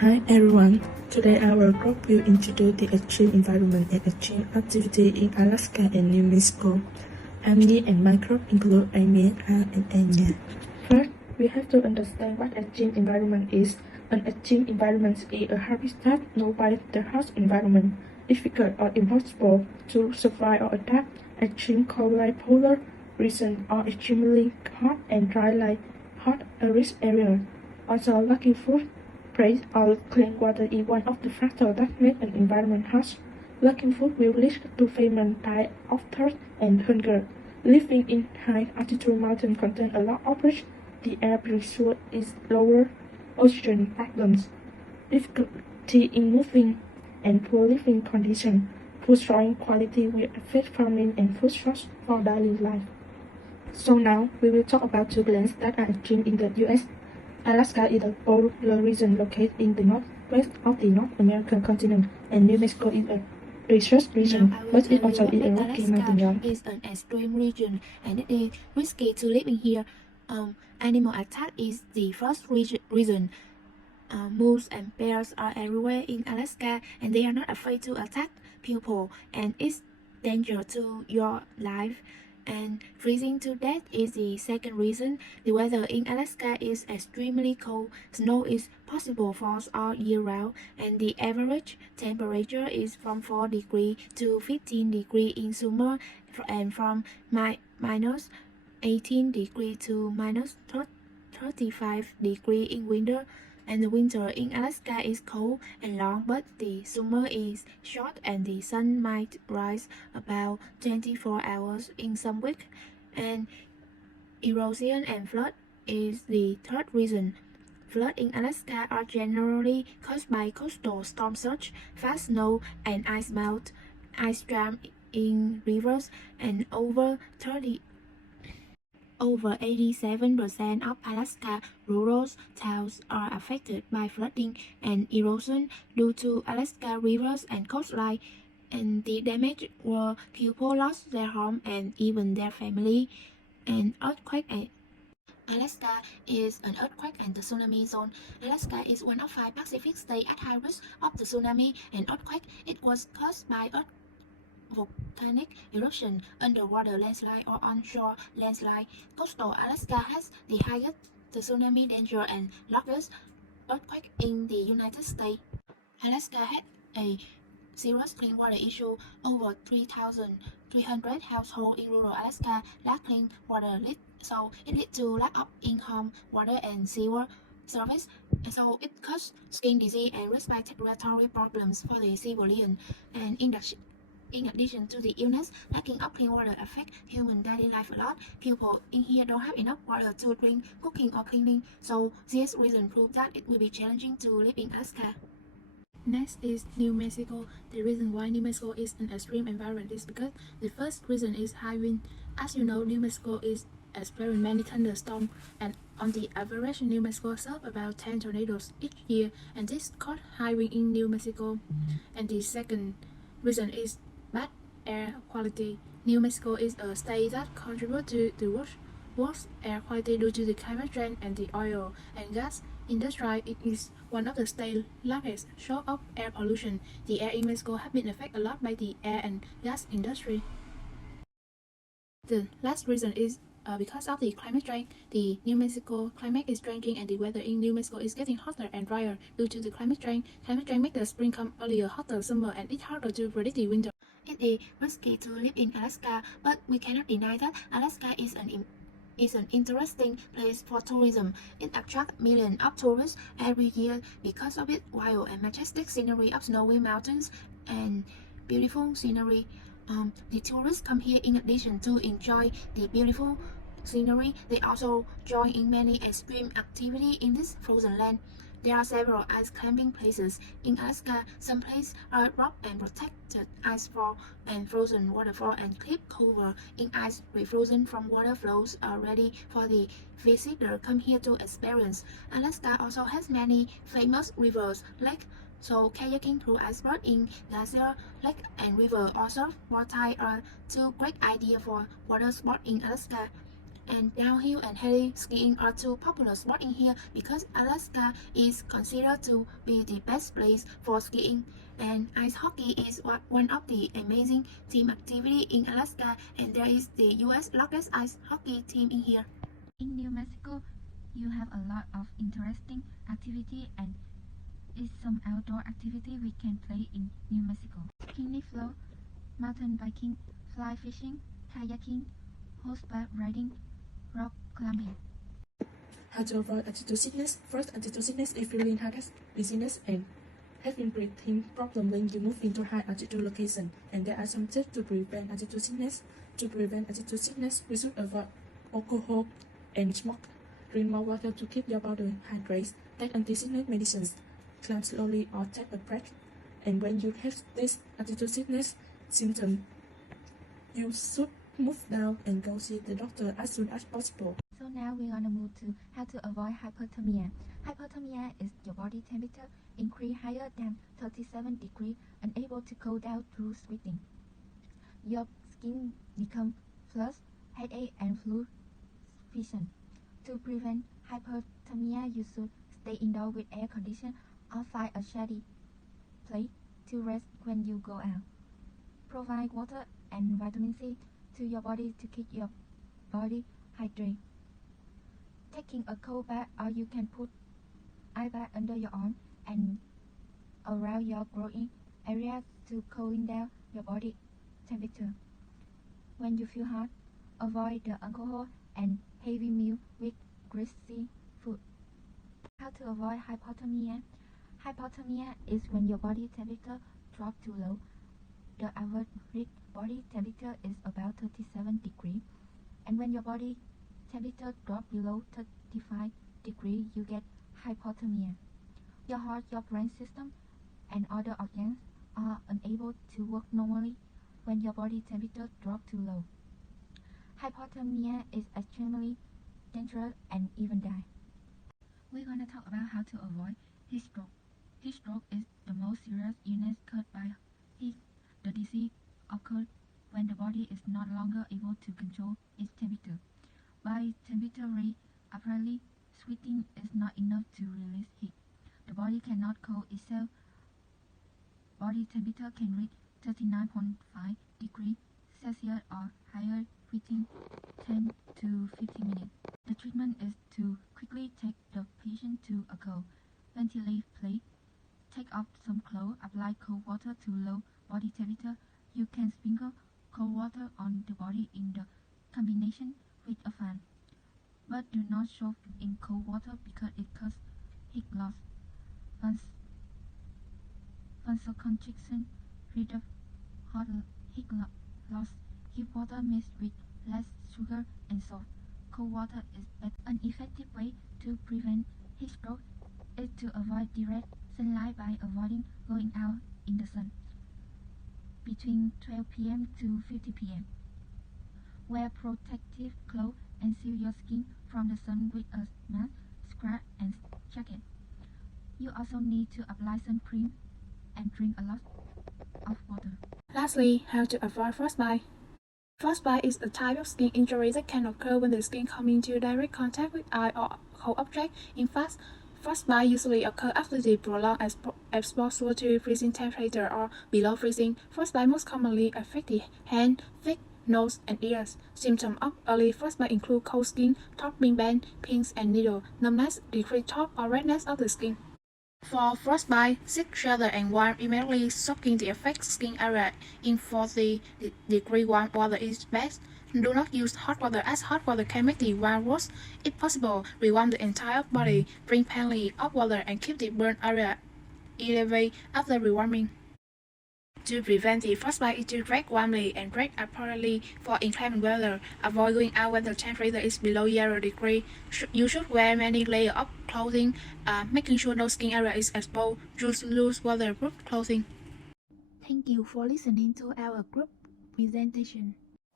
Hi everyone, today our group will introduce the extreme environment and extreme activity in Alaska and New Mexico. Amy and my group include Amy, and Anya. First, we have to understand what extreme environment is. An extreme environment is a habitat known by the harsh environment, difficult or impossible to survive or adapt. Extreme cold like polar region or extremely hot and dry like hot arid area. Also, lacking food, place or clean water is one of the factors that make an environment harsh. Lacking food will lead to famine, die of thirst and hunger. Living in high altitude mountains contain a lot of rich. The air pressure is lower, oxygen problems, difficulty in moving, and poor living conditions. Food soil quality will affect farming and food source for daily life. So now we will talk about two places that are extreme in the U.S. Alaska is a polar region located in the northwest of the North American continent, and New Mexico is a resource region, but it also is a rocky mountain zone. Is an extreme region and it is risky to live in here. Animal attack is the first reason. Moose and bears are everywhere in Alaska and they are not afraid to attack people and it's danger to your life. And freezing to death is the second reason. The weather in Alaska is extremely cold. Snow is possible for all year round, and the average temperature is from 4 degrees to 15 degrees in summer and from minus 18 degrees to minus 35 degrees in winter. And the winter in Alaska is cold and long, but the summer is short and the sun might rise about 24 hours in some weeks. And erosion and flood is the third reason. Floods in Alaska are generally caused by coastal storm surge, fast snow and ice melt, ice jam in rivers, and over 87% of Alaska rural towns are affected by flooding and erosion due to Alaska rivers and coastline, and the damage were people lost their home and even their family. And earthquake and Alaska is an earthquake and tsunami zone. Alaska is one of 5 Pacific states at high risk of the tsunami and earthquake. It was caused by volcanic eruption, underwater landslide, or onshore landslide. Coastal Alaska has the highest tsunami danger and largest earthquake in the United States. Alaska had a serious clean water issue. Over 3,300 households in rural Alaska lack clean water, so it led to lack of in-home water and sewer service. So it caused skin disease and respiratory problems for the civilian. And in addition to the illness, lacking of clean water affect human daily life a lot. People in here don't have enough water to drink, cooking, or cleaning, so this reason proves that it will be challenging to live in Alaska. Next is New Mexico. The reason why New Mexico is an extreme environment is because the first reason is high wind. As you know, New Mexico is experiencing many thunderstorms, and on the average, New Mexico suffers about 10 tornadoes each year, and this caused high wind in New Mexico. And the second reason is bad air quality. New Mexico is a state that contributes to the worst air quality due to the climate change and the oil and gas industry. It is one of the state's largest source of air pollution. The air in Mexico has been affected a lot by the air and gas industry. The last reason is because of the climate change. The New Mexico climate is changing and the weather in New Mexico is getting hotter and drier due to the climate change. Climate change makes the spring come earlier, hotter summer, and it's harder to predict the winter. It is risky to live in Alaska, but we cannot deny that Alaska is an interesting place for tourism. It attracts millions of tourists every year because of its wild and majestic scenery of snowy mountains and beautiful scenery. The tourists come here in addition to enjoy the beautiful scenery. They also join in many extreme activities in this frozen land. There are several ice climbing places in Alaska. Some places are rock and protected icefall and frozen waterfall and cliff cover in ice refrozen from water flows are ready for the visitor come here to experience. Alaska also has many famous rivers, lakes, so kayaking through iceberg in glacier, lake and river or surf water are two great ideas for water sport in Alaska. and downhill and hilly skiing are two popular sports in here because Alaska is considered to be the best place for skiing. And ice hockey is one of the amazing team activity in Alaska, and there is the US largest ice hockey team in here. In New Mexico, you have a lot of interesting activity and is some outdoor activity we can play in New Mexico. Skinny flow, mountain biking, fly fishing, kayaking, horseback riding, rock climbing. How to avoid altitude sickness? First, altitude sickness is feeling headache, dizziness, and having breathing problem when you move into high altitude location. And there are some tips to prevent altitude sickness. To prevent altitude sickness, we should avoid alcohol and smoke. Drink more water to keep your body hydrated. Take anti-sickness medicines. Climb slowly or take a break. And when you have this altitude sickness symptom, you should move down and go see the doctor as soon as possible. So now we're gonna move to how to avoid hypothermia. Hypothermia is your body temperature increase higher than 37 degrees, unable to cool down through sweating. Your skin becomes flushed, headache, and flu vision. To prevent hypothermia, you should stay indoors with air conditioning or find a shady place to rest when you go out. Provide water and vitamin C to your body to keep your body hydrated. Taking a cold bath, or you can put ice bath under your arm and around your growing area to cooling down your body temperature. When you feel hot, avoid the alcohol and heavy meal with greasy food. How to avoid hypothermia? Hypothermia is when your body temperature drops too low. The average body temperature is about 37 degrees, and when your body temperature drops below 35 degrees, you get hypothermia. Your heart, your brain system, and other organs are unable to work normally when your body temperature drops too low. Hypothermia is extremely dangerous and even die. We're gonna talk about how to avoid heat stroke. Heat stroke is the most serious illness caused by heat. The disease occurs when the body is no longer able to control its temperature. By temperature rate, apparently sweating is not enough to release heat. The body cannot cool itself. Body temperature can reach 39.5 degrees Celsius or higher within 10 to 15 minutes. The treatment is to quickly take the patient to a cold, ventilated place. Take off some clothes, apply cold water to low body temperature. You can sprinkle cold water on the body in the combination with a fan. But do not soak in cold water because it causes heat loss, vasoconstriction, reduce heat loss. Keep water mixed with less sugar and salt. Cold water is an effective way to prevent heat stroke is to avoid direct sunlight by avoiding going out in the sun between 12 p.m. to 50 p.m. Wear protective clothes and shield your skin from the sun with a mask, scarf, and jacket. You also need to apply sun cream and drink a lot of water. Lastly, how to avoid frostbite. Frostbite is a type of skin injury that can occur when the skin comes into direct contact with eye or cold object. In fact, frostbite usually occurs after the prolonged exposure to freezing temperature or below freezing. Frostbite most commonly affects the hand, feet, nose, and ears. Symptoms of early frostbite include cold skin, top being bent, pins and needle, numbness, decreased top or redness of the skin. For frostbite, seek shelter and warm immediately, soaking the affected skin area in 40-degree warm water is best. Do not use hot water as hot water can make the wound worse. If possible, rewarm the entire body, drink plenty of water and keep the burn area elevated after rewarming. To prevent the frostbite is to dress warmly and dress appropriately for inclement weather. Avoid going out when the temperature is below 0 degrees. You should wear many layers of clothing, making sure no skin area is exposed. Use loose waterproof clothing. Thank you for listening to our group presentation.